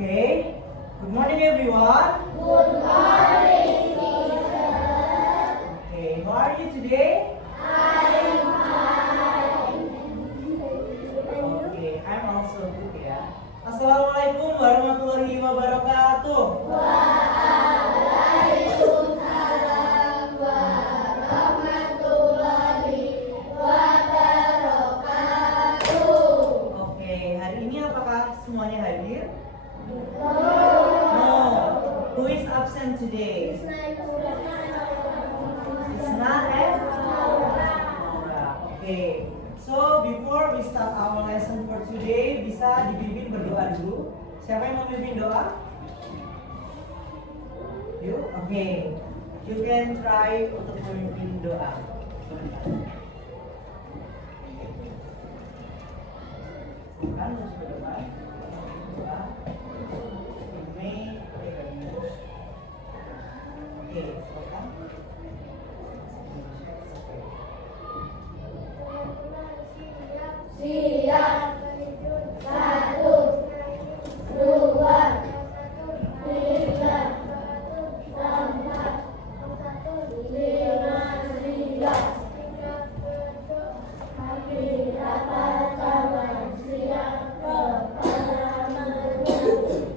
Okay. Good morning, everyone. Good morning, teacher. Okay. How are you today? I'm fine. Okay. I'm also good ya. Assalamualaikum warahmatullahi wabarakatuh. Waalaikumsalam warahmatullahi wabarakatuh. Okay. Hari ini apakah semuanya hadir? No. No. Who is absent today? It's not Laura. Okay. So before we start our lesson for today, bisa dipimpin berdoa dulu. Siapa yang mau memimpin doa? You? Okay. You can try untuk memimpin doa. Silakan harus berdoa. Doa. May Oke, silakan. Siap. 1, 2, 3, 4, 5, 6. Kami dapat taman siap kepada menunggu.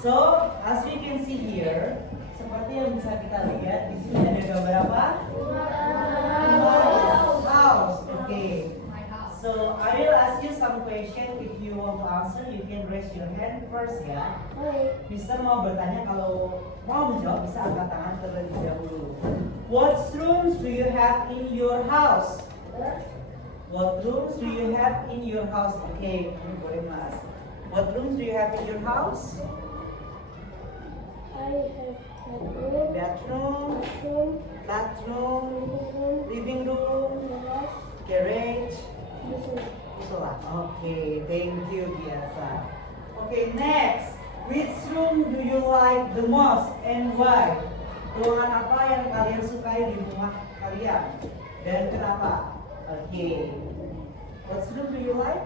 So, as we can see here, seperti yang bisa kita lihat, di sini ada gambar apa? House. Okay. So, I will ask you some question. If you want to answer, you can raise your hand first ya. Bisa mau bertanya, kalau mau menjawab bisa angkat tangan terlebih dahulu. What rooms do you have in your house? What rooms do you have in your house? Okay, ini boleh mas. What rooms do you have in your house? I have Bedroom, bathroom, living room, garage, musola. Okay, thank you biasa. Okay, next. Which room do you like the most and why? Ruangan apa yang kalian sukai di rumah kalian dan kenapa? Okay. What room do you like?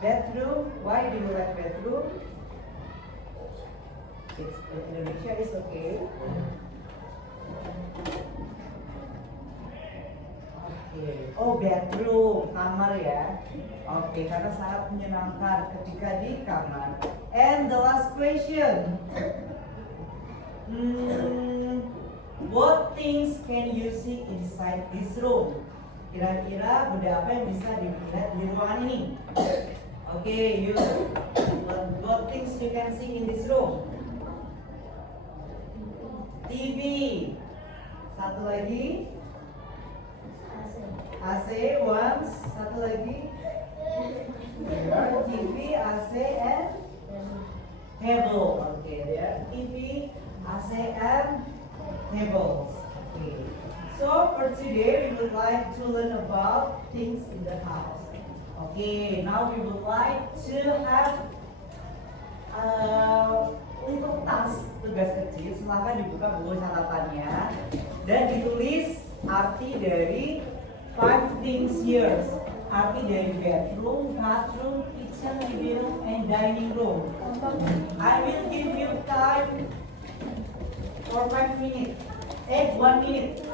Bedroom. Why do you like bedroom? It's Indonesia is okay. Okay. Oh, bedroom, kamar ya. Oke, karena sangat menyenangkan ketika di kamar. And the last question. What things can you see inside this room? Kira-kira benda apa yang bisa dilihat di ruangan ini? Okay, you. What things you Satu lagi. AC once. Satu lagi. There, TV, AC, and table. Okay, there, TV, AC, and tables. Okay. So for today, we would like to learn about things in the house. Okay, now we would like to have little task, tugas kecil. Silakan dibuka buku catatannya dan ditulis arti dari 5 things here. Arti dari bedroom, bathroom, kitchen, living room, and dining room. I will give you time for 5 minutes. 1 minute.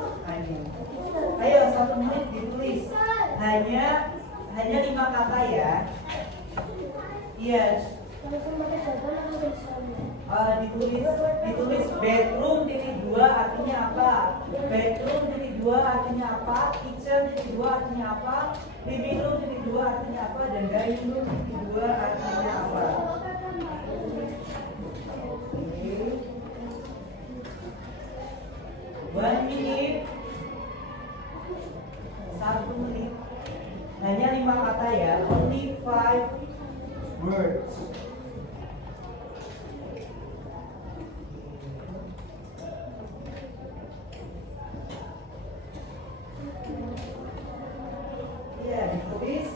Ayo 1 menit ditulis. Hanya 5 kata ya. Yes. Ditulis bedroom titik 2 artinya apa? Bedroom titik 2 artinya apa? Kitchen titik 2 artinya apa? Living room titik 2 artinya apa? Dan dining room titik 2 artinya apa? Okay. 1 minute. 1 menit. Hanya 5 kata ya. Only 5 words. Ya, ditulis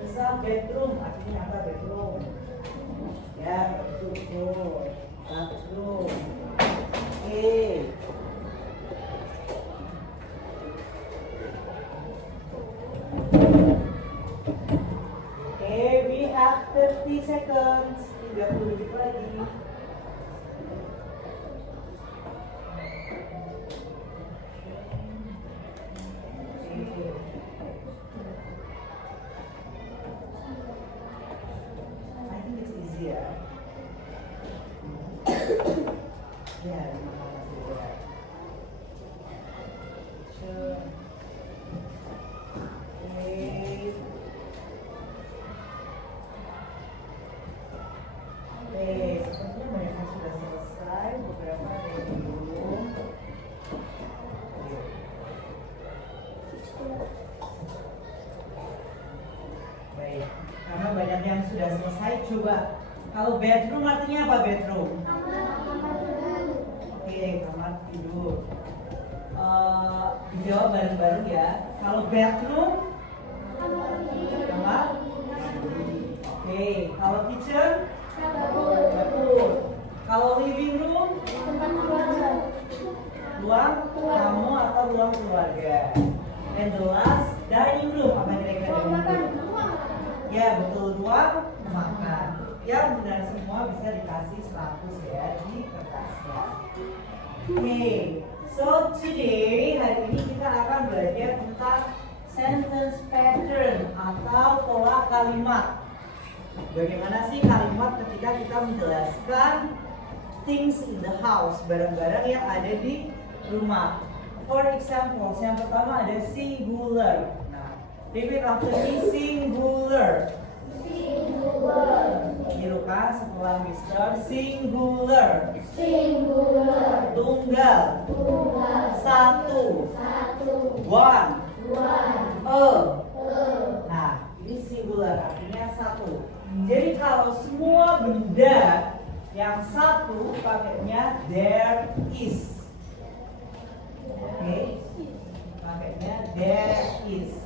misal bedroom, artinya apa bedroom? Ya, betul. Bathroom. Oke. Okay, we have 30 seconds. 30 detik lagi. I think it's easier. Yeah, sure. Sepertinya mereka sudah selesai. Beberapa ada yang belum. Baik, karena banyak yang sudah selesai, coba kalau bedroom artinya apa bedroom? Oke, kamar tidur. Dijawab bareng-bareng ya. Kalau bedroom, kamar. Oke, kalau kitchen, dapur. Kalau living room, ruang tamu atau ruang keluarga. And the last, dining room. Apa kira-kira dining room? Ya betul, ruang makan. Yang benar semua bisa dikasih 100 ya di kertasnya. Oke, so today hari ini kita akan belajar tentang sentence pattern atau pola kalimat. Bagaimana sih kalimat ketika kita menjelaskan things in the house, barang-barang yang ada di rumah. For example, yang pertama ada singular. Nah, repeat after me, singular. Tirukan setelah Mister. Singular. Tunggal. Satu. One. Nah, ini singular artinya satu. Jadi kalau semua benda yang satu pakainya there is. Oke, pakainya there is.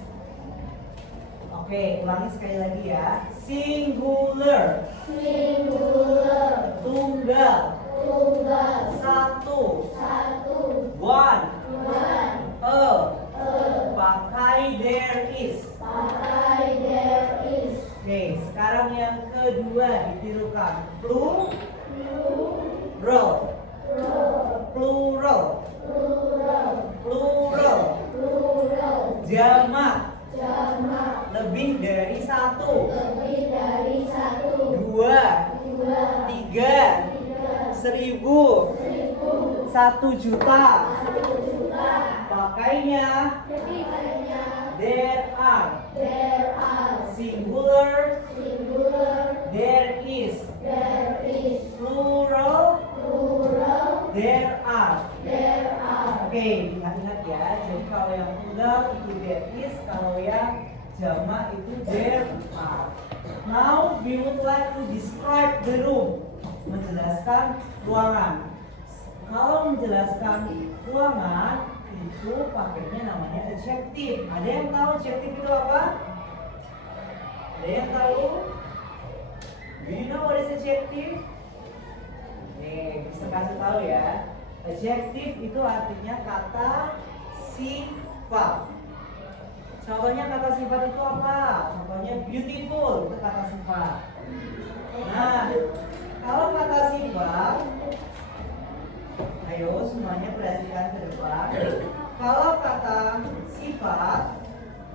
Oke, ulangi sekali lagi ya. Singular. Tunggal. Satu. One. Pakai there is. Oke, sekarang yang kedua ditirukan. Plural. Jamak. Lebih dari satu. Dua. Tiga. 1000. 1 juta. Pakainya there are. Singular. There is. Plural. There are. Oke, Oke, ingat-ingat ya. Jadi kalau yang tunggal itu there is, kalau yang jamak itu there are. Now we would like to describe the room. Menjelaskan ruangan. Kalau menjelaskan ruangan itu pakainya namanya adjective. Ada yang tahu adjective itu apa? Ada yang tahu? Do you know what is adjective? Nih, bisa kasih tahu ya. Adjective itu artinya kata sifat. Contohnya kata sifat itu apa? Contohnya beautiful, itu kata sifat. Nah, kalau kata sifat, ayo semuanya perhatikan ke depan. Kalau kata sifat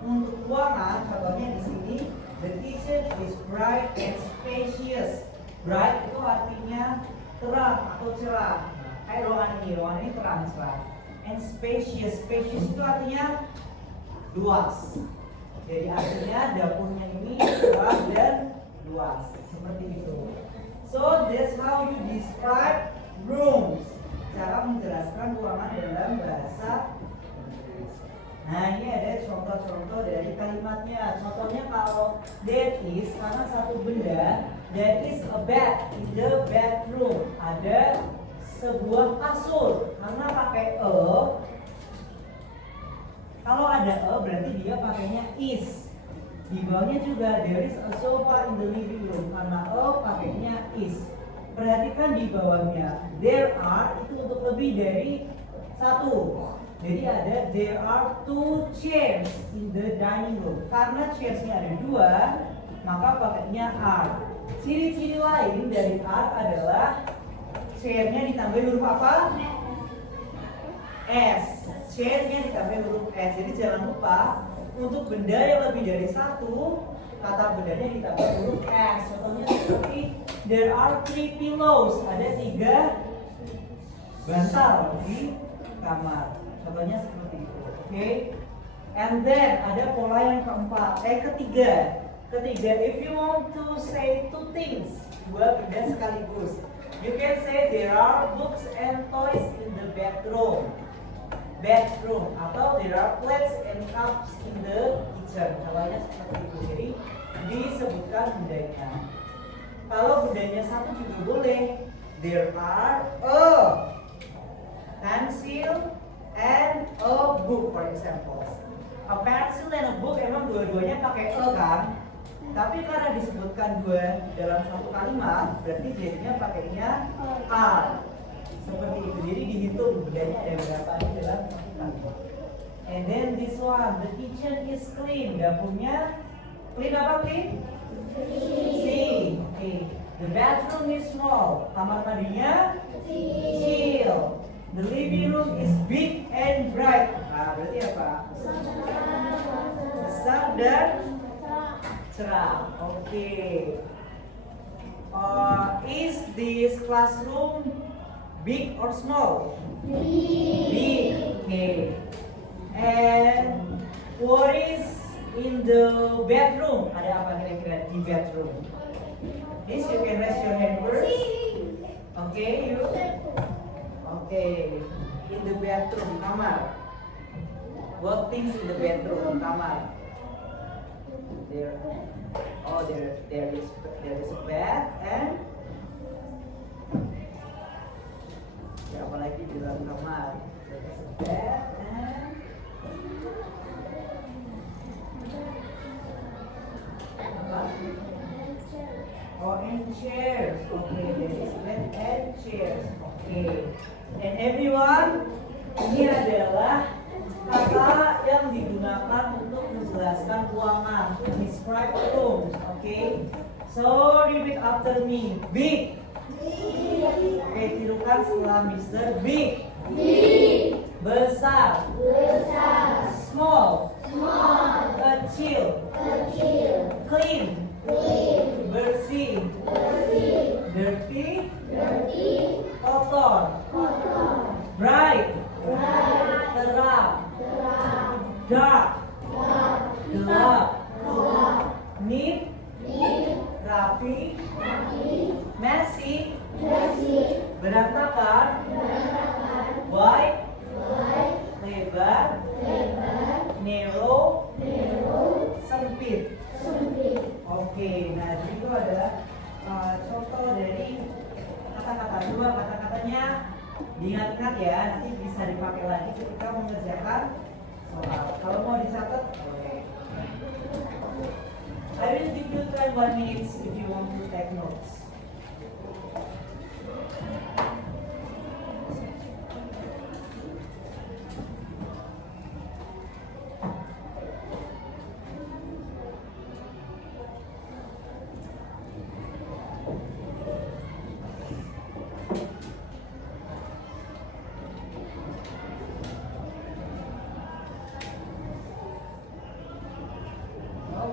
untuk ruangan, contohnya di sini, the kitchen is bright and spacious. Bright itu artinya terang atau cerah. Kayak ruangan ini terang cerah. And spacious, spacious itu artinya luas. Jadi artinya dapurnya ini luas dan luas, seperti itu. So that's how you describe rooms. Cara menjelaskan ruangan dalam bahasa Inggris. Nah, ini ada contoh-contoh dari kalimatnya. Contohnya kalau there is, karena satu benda, there is a bed in the bedroom. Ada sebuah kasur. Karena pakai a, kalau ada a berarti dia pakainya is. Di bawahnya juga there is a sofa in the living room. Karena a pakainya is. Perhatikan di bawahnya. There are itu untuk lebih dari satu. Jadi ada there are 2 chairs in the dining room. Karena chairsnya ada 2, maka pakainya are. Ciri-ciri lain dari are adalah chairnya ditambah huruf apa? S. Chairnya ditambah huruf S. Jadi jangan lupa untuk benda yang lebih dari satu, kata bendanya ditambah huruf S. Contohnya seperti there are 3 pillows. Ada 3 bantal di kamar. Contohnya seperti itu. Oke. And then ada pola yang ketiga. If you want to say 2 things, 2 benda sekaligus, you can say there are books and toys in the bedroom. Atau there are plates and cups in the kitchen. Contohnya seperti itu. Jadi disebutkan bendanya. Kalau bendanya satu juga boleh. There are a pencil and a book, for example. A pencil and a book emang dua-duanya pakai a kan? Tapi karena disebutkan 2 dalam satu kalimat, berarti jadinya pakainya are. Seperti itu. Jadi dihitung bendanya ada berapa ini dalam satu kalimat. And then this one, the kitchen is clean. Dapurnya clean apa clean? Clean. Okay. The bathroom is small. Kamar mandinya kecil. The living room is big and bright. Nah, berarti apa? Besar dan cerah. Oke. Is this classroom big or small? Big. Okay. And what is in the bedroom? Ada apa kira-kira di bedroom? This you can raise your hand first. Okay, you. Okay. In the bedroom, kamar. What things in the bedroom, kamar? There. Oh, there is a bed and ya, apa lagi di dalam kamar? There is a bed and apa? Oh, and chairs. Okay, there is bed and chairs. Okay. And everyone, ini adalah kata yang digunakan untuk menjelaskan ruangan, to describe rooms. Okay. So repeat after me. Big. Oke, tirukan setelah Mister. Big. Besar. Small. Kecil. Clean. Bersih. Dirty. Kotor. Bright. Terang. Dark. Gelap. Neat. Rapi. Messy. Berantakan. White. pokoknya diingat-ingat ya, nanti bisa dipakai lagi ketika mengerjakan soal. Kalau mau dicatat, boleh. I will give you 1 minutes if you want to take notes.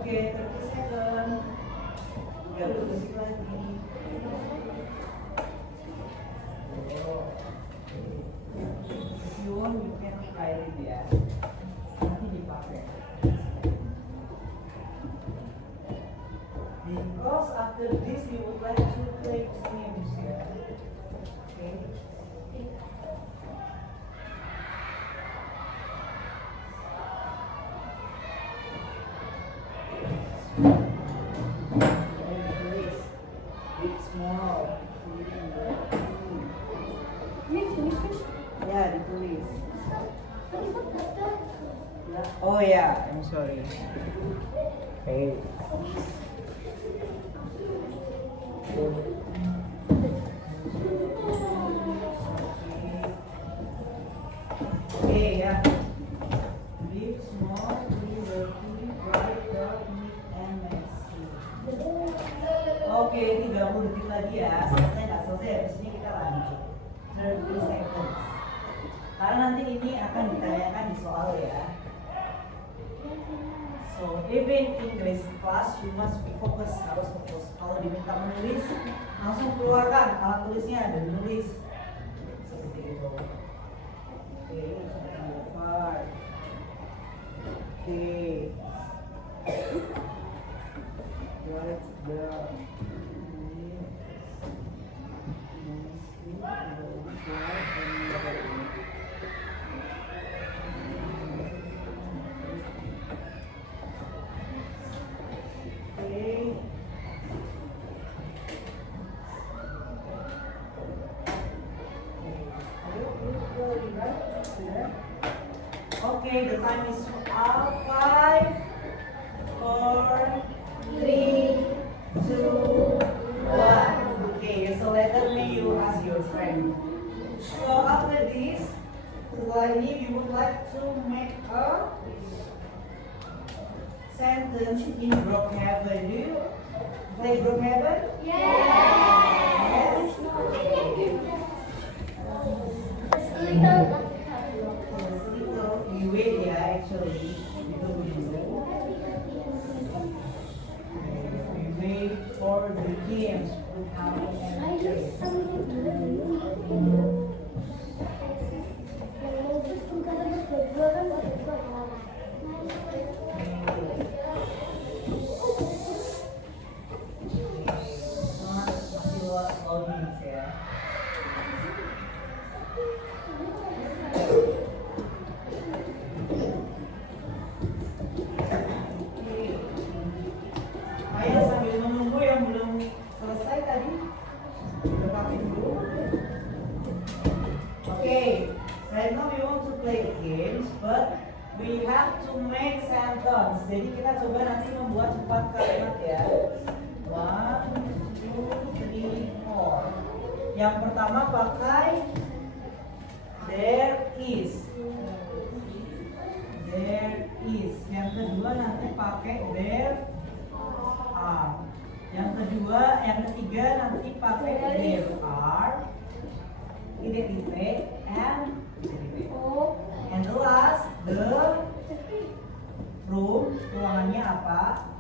Oke, 30 second. 30 detik lagi. If you want, you can write it ya. Nanti dipakai. Because after this, you would like to play games ya. Okay. Big small. Ini tulis guys. Ya, ditulis. Ya. Oh ya, I'm sorry. Hey. Oke ya. Big small, dirty, bright, dark, neat, and messy. Oke, 30 detik lagi ya. Selesai nggak selesai, habis ini kita lanjut. 30 seconds. Karena nanti ini akan ditanyakan di soal ya. So, even English class, you must be focus, harus fokus. Kalau diminta menulis, langsung keluarkan alat tulisnya dan menulis. Seperti itu. Oke, number 5. Oke. Write the Okay, the time is up. 5, 4, 3, 2, 1. Okay, so let me you ask your friend. So after this, setelah ini you would like to make a sentence in Brookhaven. Do you play Brookhaven? Yes. You wait ya, actually. Itu begitu. We wait for the games to come and play. Masih loading ya. Ayo sambil menunggu yang belum selesai tadi, tetapi dulu. Okay, right now we want to play games, but we have to make sentence. Jadi kita coba nanti membuat 4 kalimat ya. 1, 2, 3, 4. Yang pertama pakai there is. There is. Yang kedua nanti pakai there are. Yang ketiga nanti pakai there are, identity and identity. And the last, the room, ruangannya apa?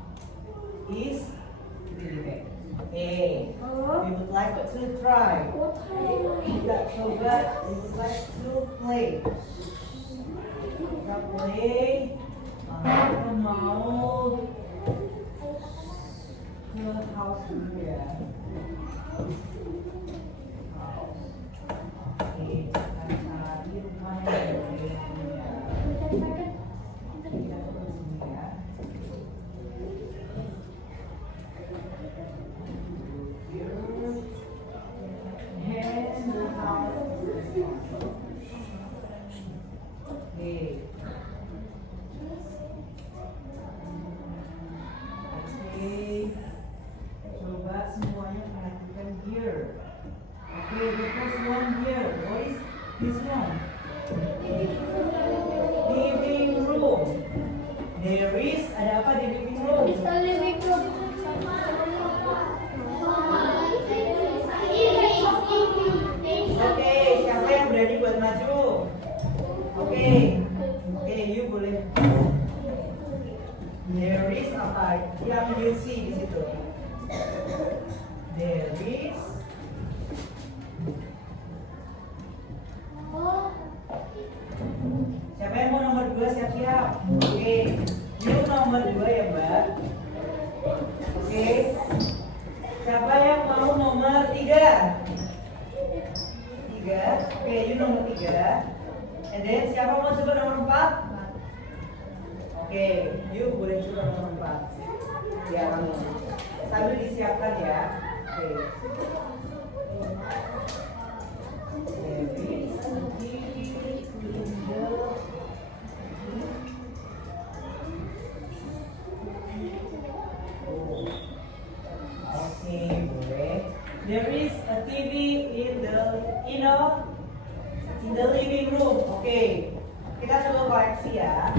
Is identity. Okay, we would like to try. Kita coba, we would like to play. Kita play. Aku mau ke house dulu ya. House. Oke, kita cari rumah yang punya. Kita coba di sini ya. And the house Oke, you boleh. There is apa yang you see di situ? There is. Siapa yang mau nomor 2 siap-siap? Oke, you nomor 2 ya Mbak. Oke, siapa yang mau nomor 3? 3, oke, you nomor 3. And then siapa mau coba nomor 4? Oke, you boleh coba nomor 4. Ya, kamu sambil disiapkan ya. Oke. There is a TV in the living room. Oke, kita coba koreksi ya.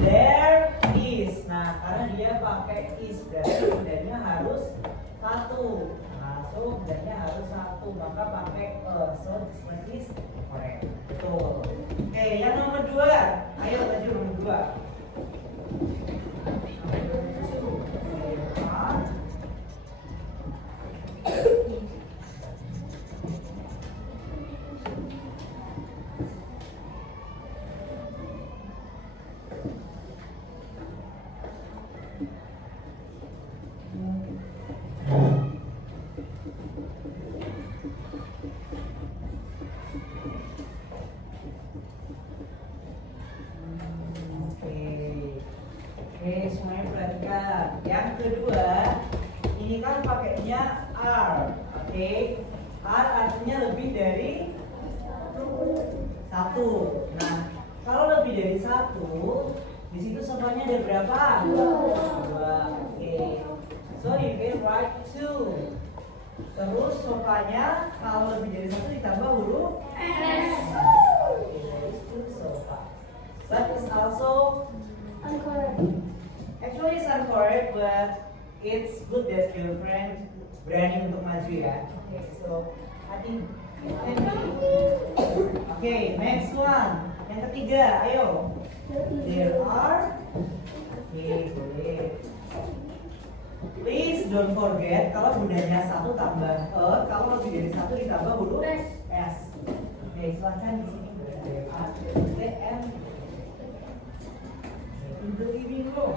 There is. Nah, karena dia pakai is berarti bendanya harus 1. Nah, so bendanya harus 1. Maka pakai so this one is correct. Betul. Oke, yang nomor 2. Ayo maju nomor 2. Oke, semuanya perhatikan. Yang kedua, ini kan pakainya are. Oke, are artinya lebih dari 1. Nah, kalau lebih dari 1, di situ sofanya ada berapa? 2. Oke, so you can write 2. Terus sofanya kalau lebih dari 1 ditambah huruf S. Itu sofa. But it's also Incorrect. actually it's incorrect, but it's good that your friend berani untuk maju ya. Okay, so I think it can be. Okay, next one. Yang ketiga, ayo. There are. Okay, boleh. Please don't forget kalau bundanya 1 tambah kalau lebih dari 1 ditambah huruf S. Oke, silahkan di sini there are and in the living room.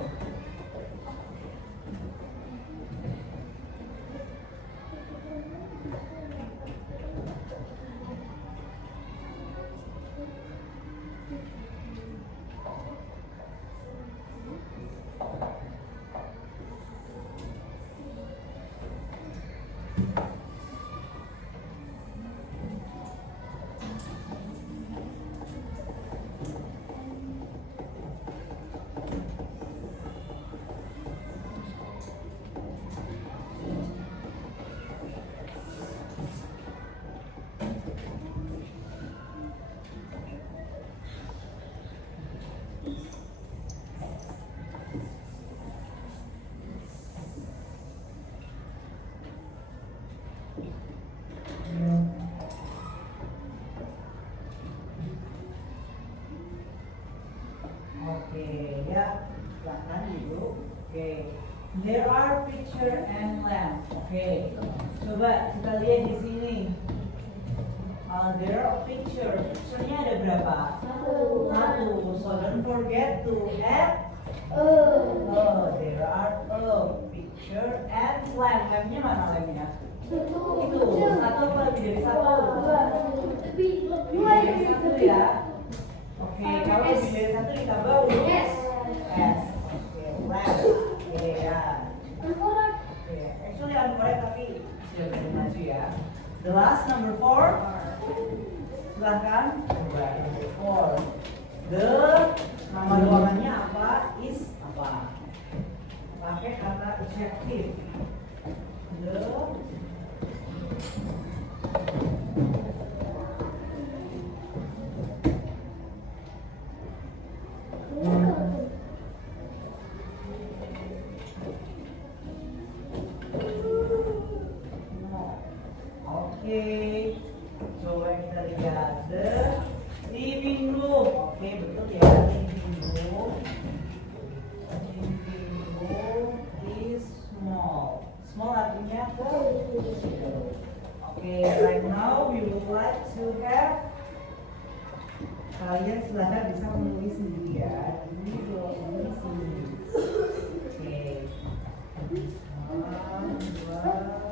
Oke, ya, silakan dulu. Oke, there are picture and lamp. Oke, coba kita lihat di sini. There are picture. Picture-nya ada berapa? 1. So don't forget to add. There are picture and lamp. Lampnya mana lampnya? Itu 1 apa lebih dari 1? Lebih dari 1 ya. Oke, kalau lebih dari 1 ditambah huruf S. Oke, lamp. Oke, ya. Oke, actually incorrect tapi sudah berani maju ya. The last number 4. Silahkan. Number 4. The nama ruangannya apa? Is apa? Pakai kata adjective. The Oke, coba kita lihat the living room. Oke, betul ya. Living room. Living room is small. Small artinya kecil. Oke, right now we would like to have, kalian silahkan bisa menulis sendiri ya. Ini dua menulis sendiri. Oke. 1, 2, 3.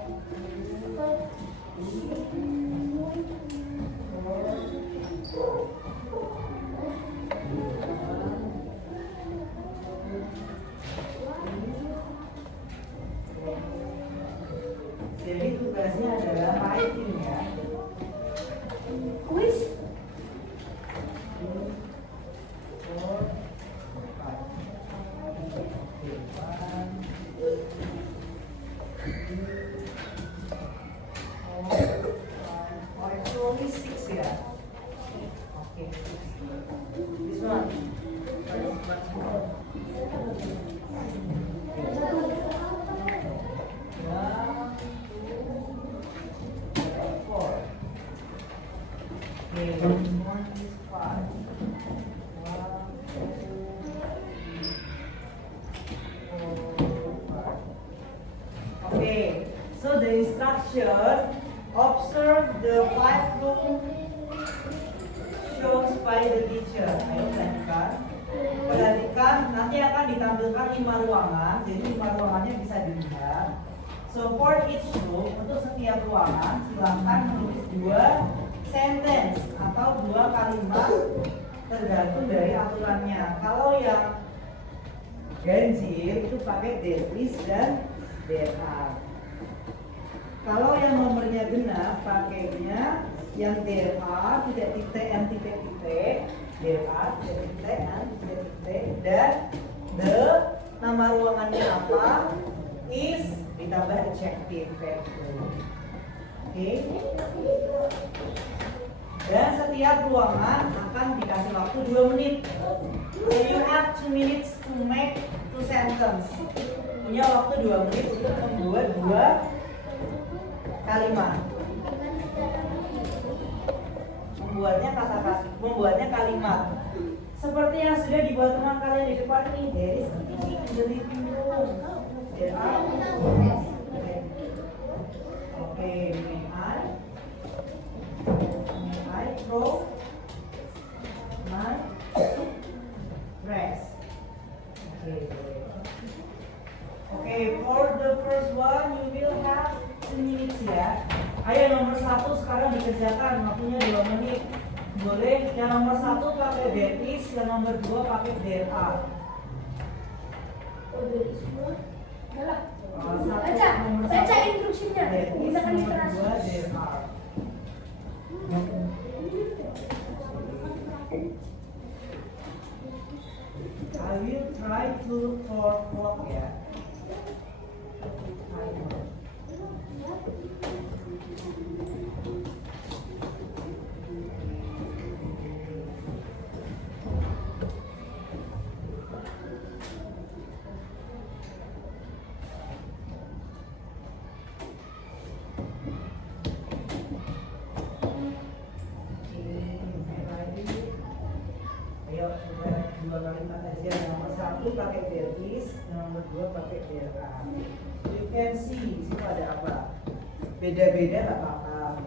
Jadi tugasnya adalah writing ya. Quiz. 2, 4, 5, 6 ya. Oke. This one. Okay, so the instruction, observe the 5 room shown by the teacher. Ayo perhatikan. Perhatikan, nanti akan ditampilkan 5 ruangan, jadi 5 ruangannya bisa dilihat. So for each room, untuk setiap ruangan, silahkan menulis 2 sentence atau 2 kalimat tergantung dari aturannya. Kalau yang ganjil itu pakai there is dan there are. Kalau yang nomornya genap pakainya yang there are titik-titik and titik-titik, there are titik-titik and titik-titik, dan the nama ruangannya apa, is ditambah adjective kayak gitu. Oke. Dan setiap ruangan akan dikasih waktu 2 menit. So you have 2 minutes to make 2 sentence. Punya waktu 2 menit untuk membuat 2 kalimat. Membuatnya kalimat. Seperti yang sudah dibuat teman kalian di depan ini. There is TV in the living room. There are. Okay, may I throw my dress? Okay, for the first one you will have 2 minutes ya. Ayo nomor 1 sekarang dikerjakan, waktunya 2 menit. Boleh, yang nomor 1 pakai there is, yang nomor 2 pakai there are. Baca instruksinya. There is, nomor 2 there are. I will try to 4 o'clock ya. Ayo, sudah 2 kalimat aja. Yang nomor 1 pakai there is, yang nomor 2 pakai there are. You can see, di situ ada apa? Beda-beda nggak apa-apa.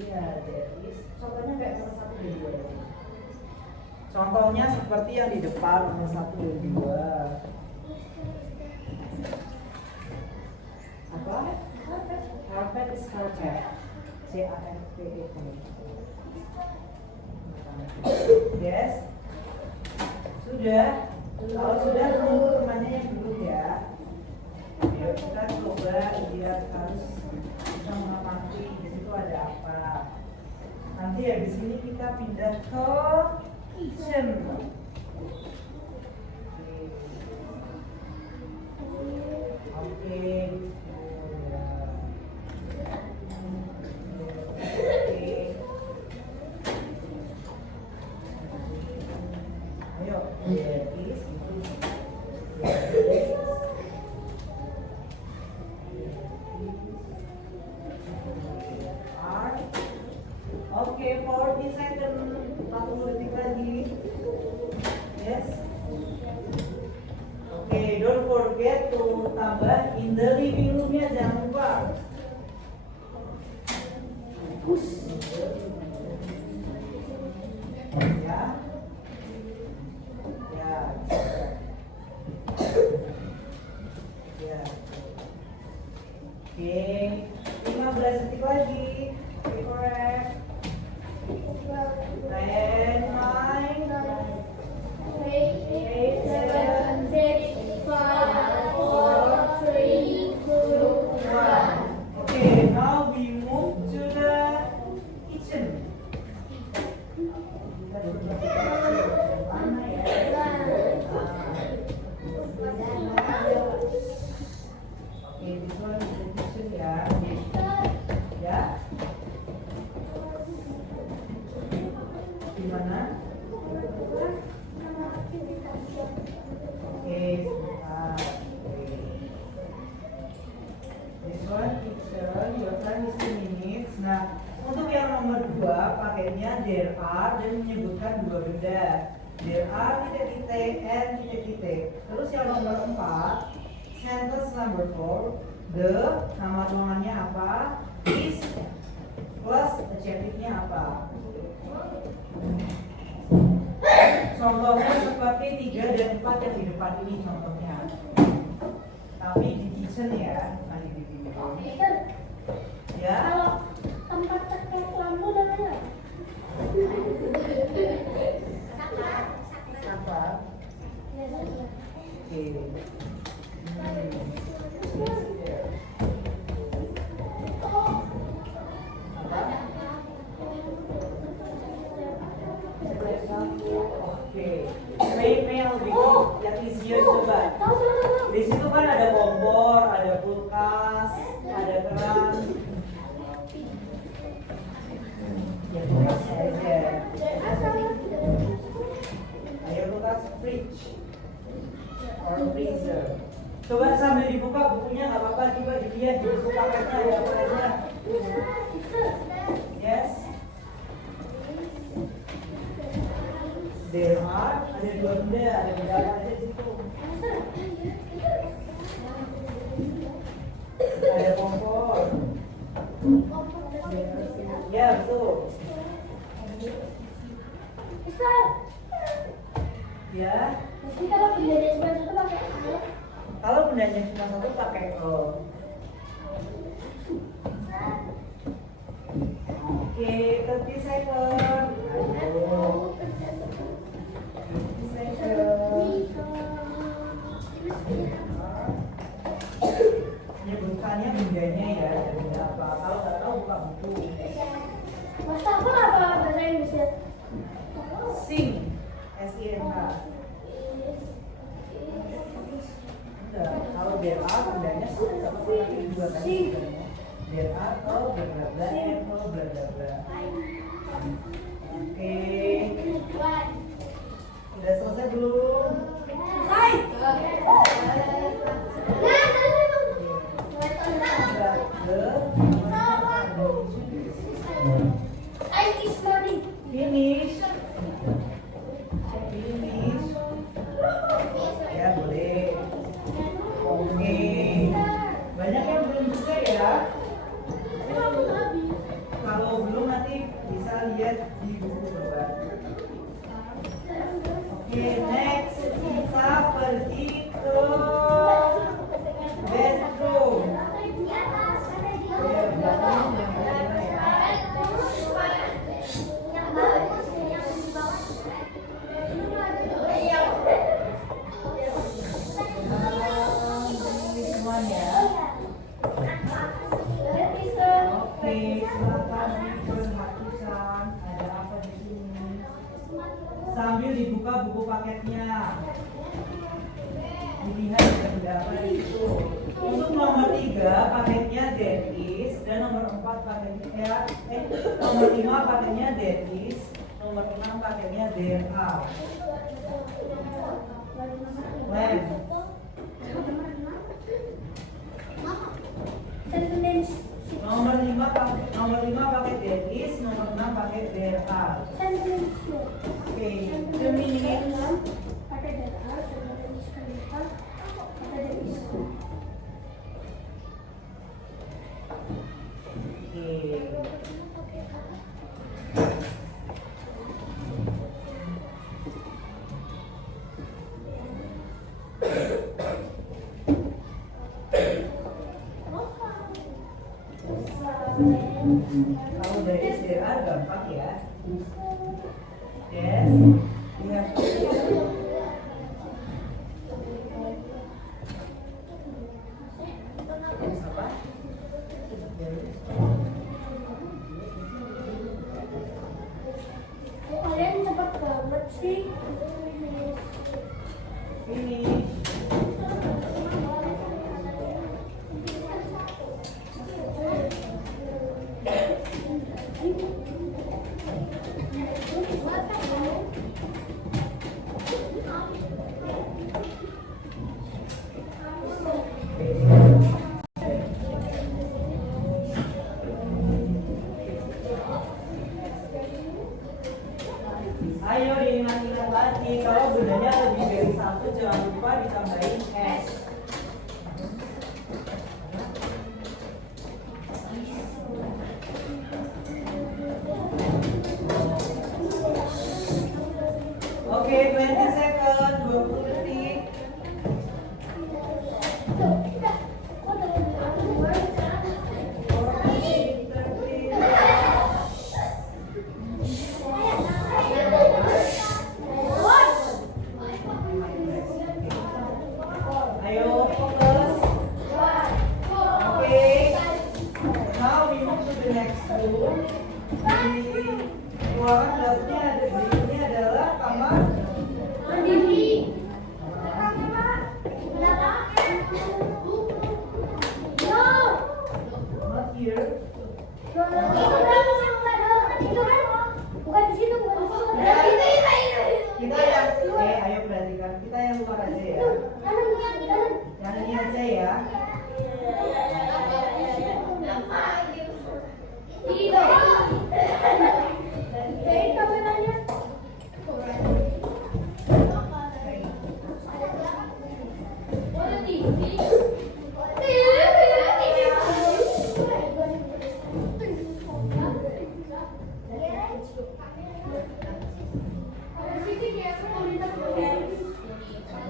Iya, there is. Contohnya kayak nomor 1 dan 2. Contohnya seperti yang di depan nomor 1 dan 2. Apa? Carpet is carpet. C-A-R-P-E-T. Yes. Sudah. Kalau sudah tunggu temannya yang dulu ya. Ayo kita coba lihat, harus bisa mengamati di situ ada apa. Nanti habis ini kita pindah ke kitchen. Oke. Ayo, there is are in the living room-nya jangan lupa. Ya. Ya. Ya. Oke, 15 detik lagi. Oke, correct. 10, 9, 8, 7, 1. Okay, now we move to the kitchen. Mana ya? Okay, this one is the kitchen ya. Ya. Di mana? Oke, sebentar. This one kitchen, your time is 2 minutes. Nah, untuk yang nomor 2 pakainya there are dan menyebutkan 2 benda. There are titik-titik and titik-titik. Terus yang nomor 4, sentence number 4, the nama ruangannya apa, is plus adjective-nya apa. Contohnya seperti 3 dan 4 yang di depan ini contohnya. Tapi di kitchen ya, nanti di sini. Ya. Kalau tempat cek lampu namanya Apa? Oke. Oke. Mail yang easier coba. Di situ kan ada kompor, ada kulkas, ada keran. Ya kulkas aja. Ayo kulkas fridge or freezer. Coba sambil dibuka bukunya nggak apa-apa, coba dilihat di buku paketnya ada apa aja. Yes. There are, ada 2 benda, ada benda apa aja di situ. Ada kompor. Ya betul. Ya. Jadi kalau bendanya cuma satu pakai air. Kalau bendanya cuma satu pakai O. Oke, 30 second. Ayo. 30 second. Nyebutkannya bendanya ya, ada benda apa. Kalau nggak tahu buka buku. Masa apa bahasa Inggrisnya? Sing, S-I-N-H. Enggak, kalau there are bendanya satu lagi dua kan sebenarnya. There are oh bla bla bla and oh bla bla bla. Oke, udah selesai belum? Finish. Finish. Ya boleh. Oke. Banyak yang belum selesai ya. Kalau belum nanti bisa lihat di buku coba. Oke, next kita pergi ke bedroom. Ya, belakang yang mana ya? Semuanya. Oke, silakan diperhatikan ada apa di sini. Sambil dibuka buku paketnya. Dilihat ada benda apa di situ. Untuk nomor 3 paketnya there is dan nomor 4 paketnya nomor 5 paketnya there is, nomor 6 paketnya there are. When? Nomor 5 pakai there is, nomor 6 pakai there are. Oke, the meaning. Kalau dari SDR gampang ya. Then we have apa? Kalian cepat banget sih. Finish. Ayo diingat-ingat lagi, kalau bedanya lebih dari satu jangan lupa ditambahin S. Oke, 20 second, 20 detik. Ayo fokus. Oke. Now we move to the next room. Di ruangan dapurnya ada ini adalah kamar. Not here. Bukan di situ, bukan di situ. Kita yang ayo perhatikan. Kita yang luar aja ya. Yang ini aja ya.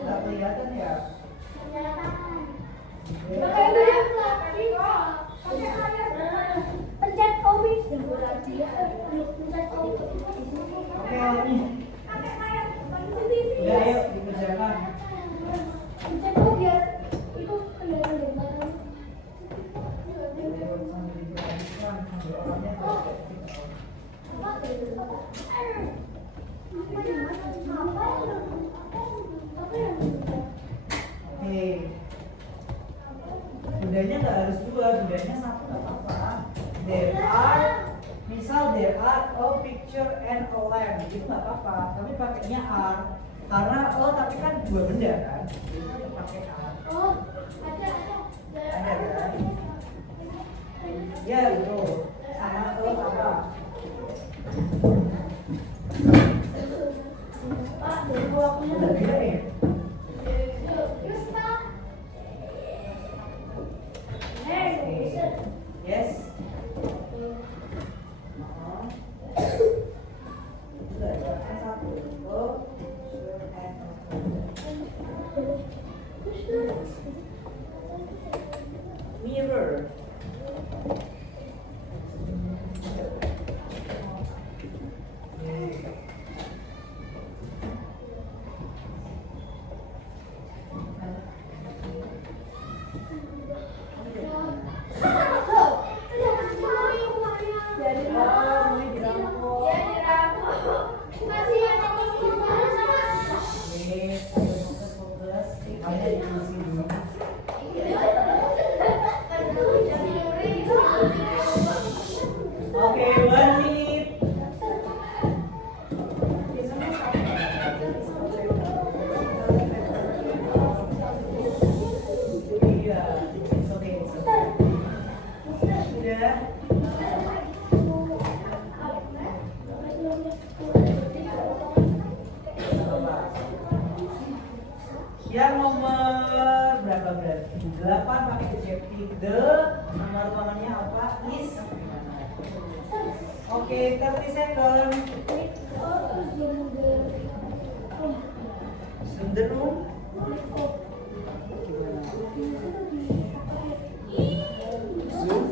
Nggak kelihatan ya. Pencet obis. Oke, Oni. Udah ayo dikerjakan. Pencet O biar itu kelihatan dari mana. Oke. Budanya nggak harus dua, budanya satu nggak apa-apa. There are a picture and a lamp, itu nggak apa-apa. Tapi pakainya are, karena tapi kan dua benda kan, jadi kita pakai are. Oh, ada. Ada kan? Ya betul. Sama apa? Pak, dari waktunya Udah beda ya? Terus, Pak. Yes. Sudah ada satu. Mirror. Oke, 1 menit. Iya, oke. Sudah. Yang nomor berapa berarti? 8 pakai adjective the. Nama ruangannya apa? Is. Oke, 30 second. Cenderung. Zoom.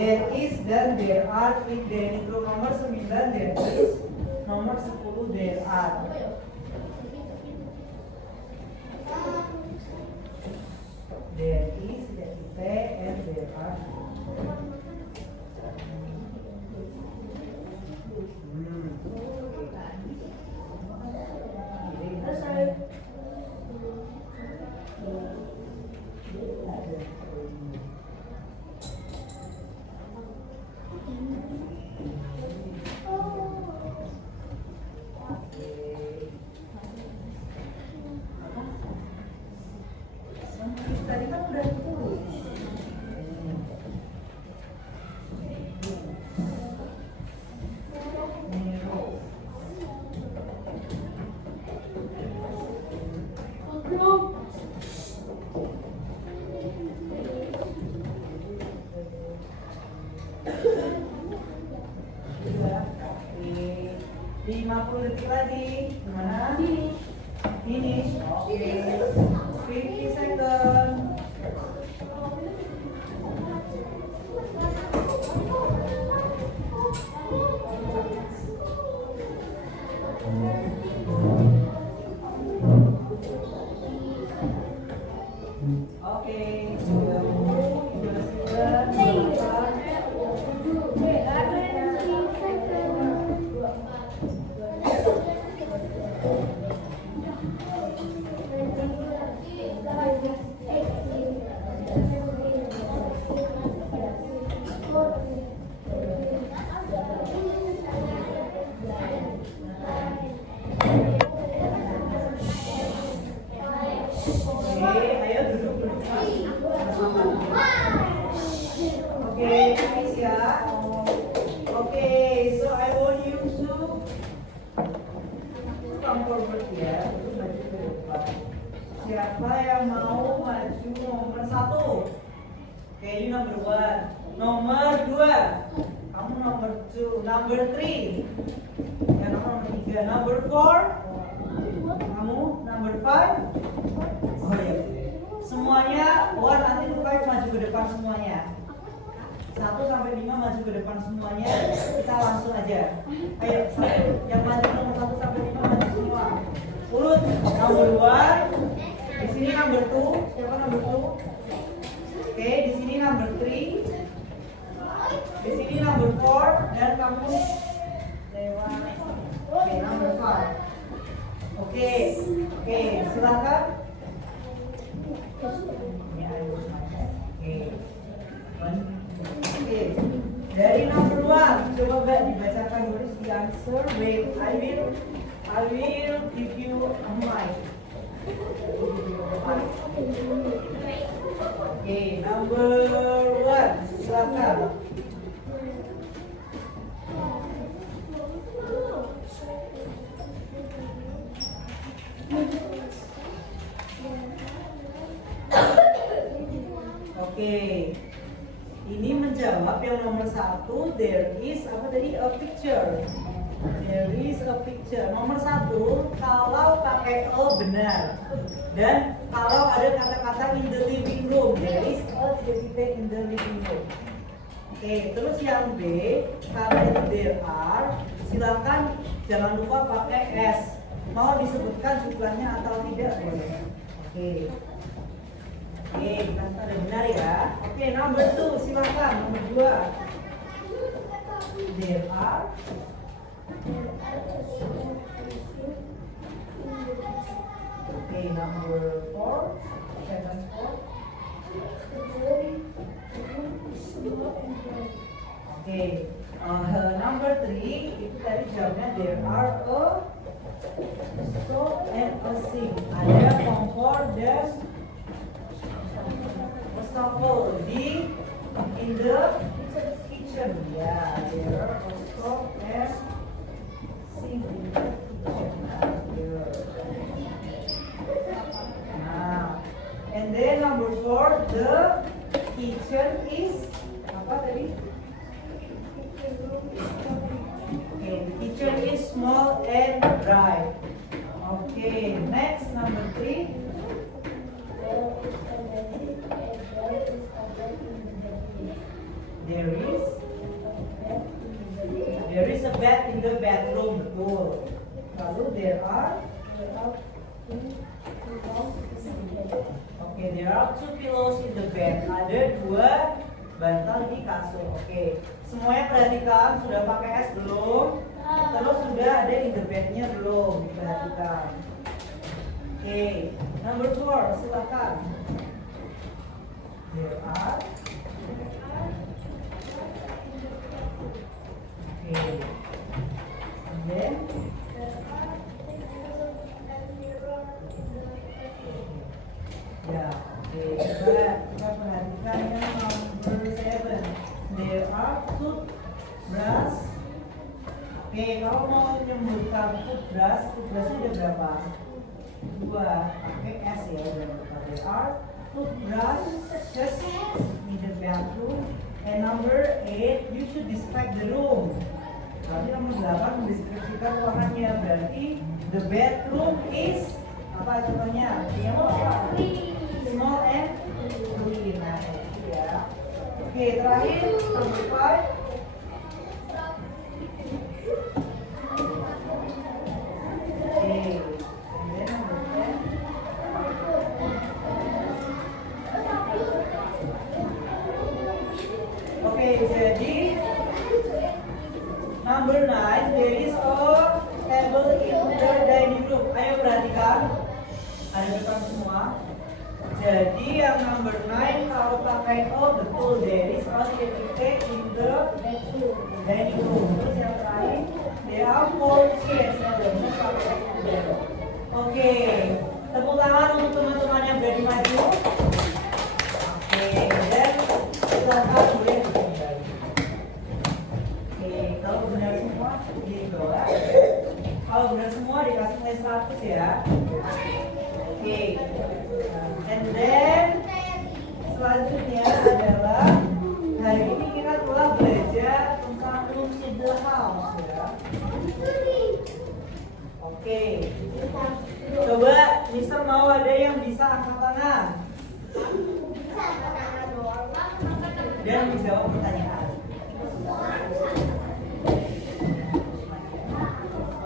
There is dan there are. Klik there itu nomor 9 there is. Nomor 10 there are. There is, there is and there are. Tadi kan udah tulis. Oke. 50 detik lagi. Gimana? Finish. Oke. 50 seconds. Oke, sudah ayo duduk. Oke, guys ya. Oke, so I want you to come forward ya. Maju ke depan. Siapa yang mau maju nomor 1? Oke, you number 1. Nomor 2. Kamu nomor 2. Number 3. Ya, nomor 3. Number 4. Kamu number 5. Oh iya. Semuanya 1 nanti 5 maju ke depan semuanya. 1 sampai 5 maju ke depan semuanya. Kita langsung aja. Ayo, yang maju nomor 1 sampai 5 maju semua. Urut number 1. Di sini number 2. Siapa number 2? Oke, di sini number 3. Di sini number 4 dan kamu lewat. Oke, number 5. Oke, silakan. Ini ayo. Oke. Dari number 1, coba gak dibacakan dulu the answer. Wait, I will give you a mic. Oke, number 1, silakan. Oke, ini menjawab yang nomor 1. There is apa tadi? A picture. There is a picture. Nomor 1, kalau pakai a benar. Dan kalau ada kata-kata in the living room, there is a in the living room. Oke, terus yang B, karena itu there are, silakan jangan lupa pakai s. Mau disebutkan jumlahnya atau tidak boleh. Oke, bukan ada benar ya. Oke, number 2, silakan. Nomor 2. There are. Oke, number 4. Sentence 4. Oke, number 3 itu tadi jawabnya there are a stove and a sink. Ada kompor dan wastafel in the kitchen. Ya, there are a stove and sink in the kitchen. Nah, and then number 4, the kitchen is apa tadi? Okay, the kitchen is small and dry. Okay, next number 3. There is there are two pillows in the bed. Ada 2 bantal di kasur. Oke. Semuanya perhatikan, sudah pakai S belum? Terus sudah ada in the bednya belum? Diperhatikan. Oke. Number 4, silakan. There are. Oke. And then ya, oke. Kita perhatikan yang number 7. There are toothbrush. Oke, kalau mau menyebutkan toothbrushnya ada berapa? 2, pakai S ya. There are toothbrushes in the bathroom. And number 8, you should describe the room. Berarti nomor 8 mendeskripsikan ruangannya. Berarti the bedroom is apa contohnya? Yang apa? Small and clean. Nah, itu ya. Oke, terakhir number 5. Oke, and then number 10. Oke, jadi number 9, there is a table in the dining room. Ayo perhatikan, ada depan semua. Jadi yang number 9 kalau pakai O betul, there is a table in the dining room. Terus yang terakhir, there are 4 chairs. Oke, tepuk tangan untuk teman-teman yang berani maju. Oke, dan silakan boleh kembali. Oke, kalau benar semua di bawah. Kalau benar semua dikasih nilai 100 ya. Oke. And then selanjutnya adalah hari ini kita telah belajar tentang rooms in the house ya. Oke. Coba Mister mau ada yang bisa angkat tangan dan menjawab pertanyaan.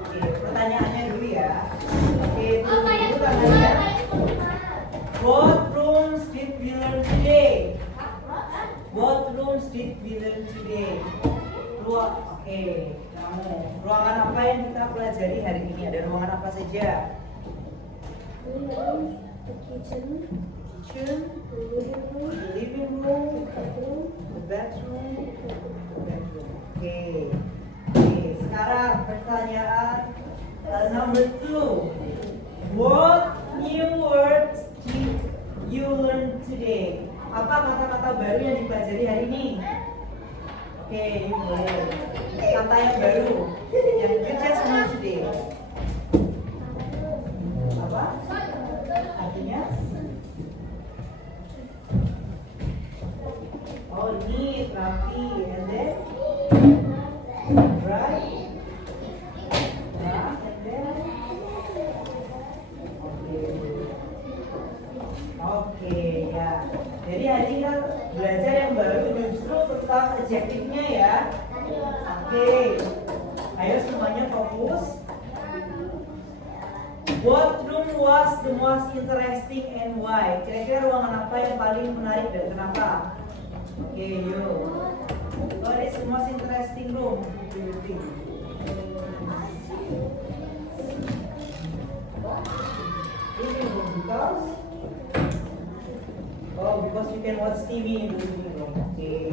Oke, pertanyaannya dulu ya. Oke, dulu tangannya. What rooms did we learn today? What rooms did we learn today? Oke, kamu. Ruangan apa yang kita pelajari hari ini? Ada ruangan apa saja? The kitchen, the living room, the bedroom. Oke. Oke, sekarang pertanyaan number 2. What new words did you learn today? Apa kata-kata baru yang dipelajari hari ini? Oke, you boleh. Kata yang baru yang kita semua today. Apa? Artinya? Oh, neat, rapi, and then right, and then oke, ya. Jadi hari ini kita belajar yang baru justru tentang adjektifnya ya. Oke, ayo semuanya fokus. What room was the most interesting and why? Kira-kira ruangan apa yang paling menarik dan kenapa? Oke, yuk. What is the most interesting room? Do you think? Living room because? Oh, because you can watch TV in the living room. Okay.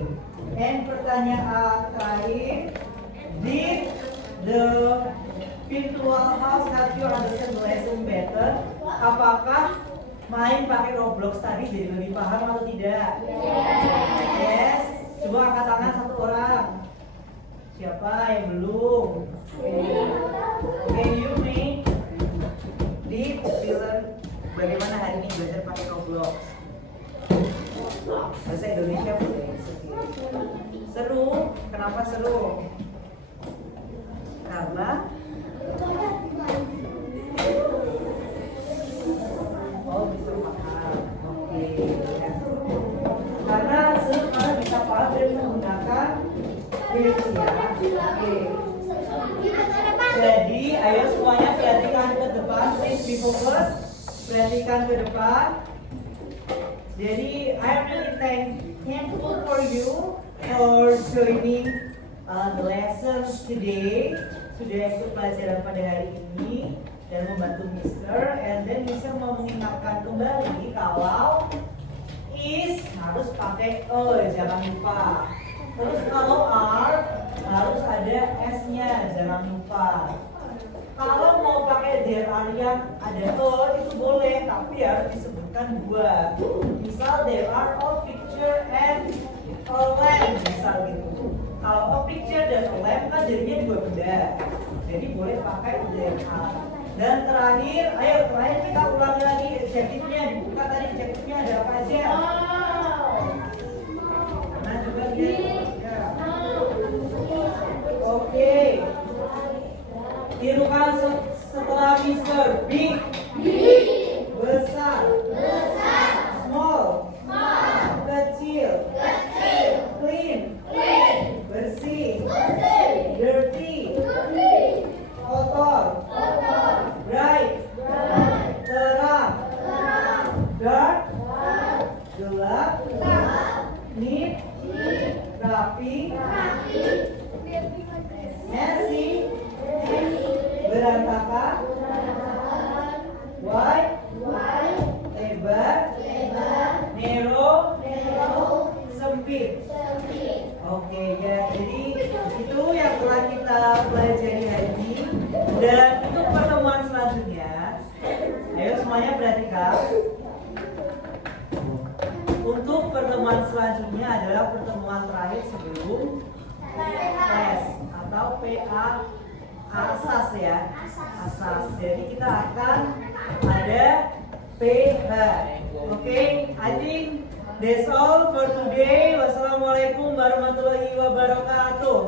And pertanyaan terakhir, did the virtual house help you understand the lesson better? Apakah main pakai Roblox tadi jadi lebih paham atau tidak? Yes. Coba angkat tangan satu orang. Siapa yang belum? Okay, you may. Did you learn bagaimana hari ini belajar pakai Roblox? Bahasa Indonesia boleh. Seru. Kenapa seru? Karena bisa paham. Oke. Karena seru karena bisa paham dan menggunakan diri ya. Oke. Jadi ayo semuanya lihat depan, please be focused. Perhatikan ke depan. Jadi, I'm really thankful for you for joining the lessons today. Sudah ikut pelajaran pada hari ini dan membantu Mister. And then Mister mau mengingatkan kembali kalau is harus pakai jangan lupa. Terus kalau are harus ada s-nya, jangan lupa. Kalau mau pakai there are yang ada itu boleh, tapi harus disebutkan dua. Misal there are a picture and a lamp, misal gitu. Kalau a picture dan a lamp kan jadinya dua benda. Jadi boleh pakai there are. Dan terakhir kita ulangi lagi adjektifnya, dibuka tadi adjektifnya ada apa aja? Nah juga lihat. Ya. Oke. Tirukan setelah Mister. Big. Besar. Small. Kecil. Clean. Bersih. Dirty. Kotor. Bright. Terang. Dark. Gelap. Neat. Rapi. Messy. Berantakan. Wide. Lebar. Narrow. Sempit. Oke ya, jadi itu yang telah kita pelajari hari ini. Dan untuk pertemuan selanjutnya, ayo semuanya perhatikan. Untuk pertemuan selanjutnya adalah pertemuan terakhir sebelum tes atau PA asas ya, asas. Jadi kita akan ada PH. Oke, I think that's all for today. Wassalamualaikum warahmatullahi wabarakatuh.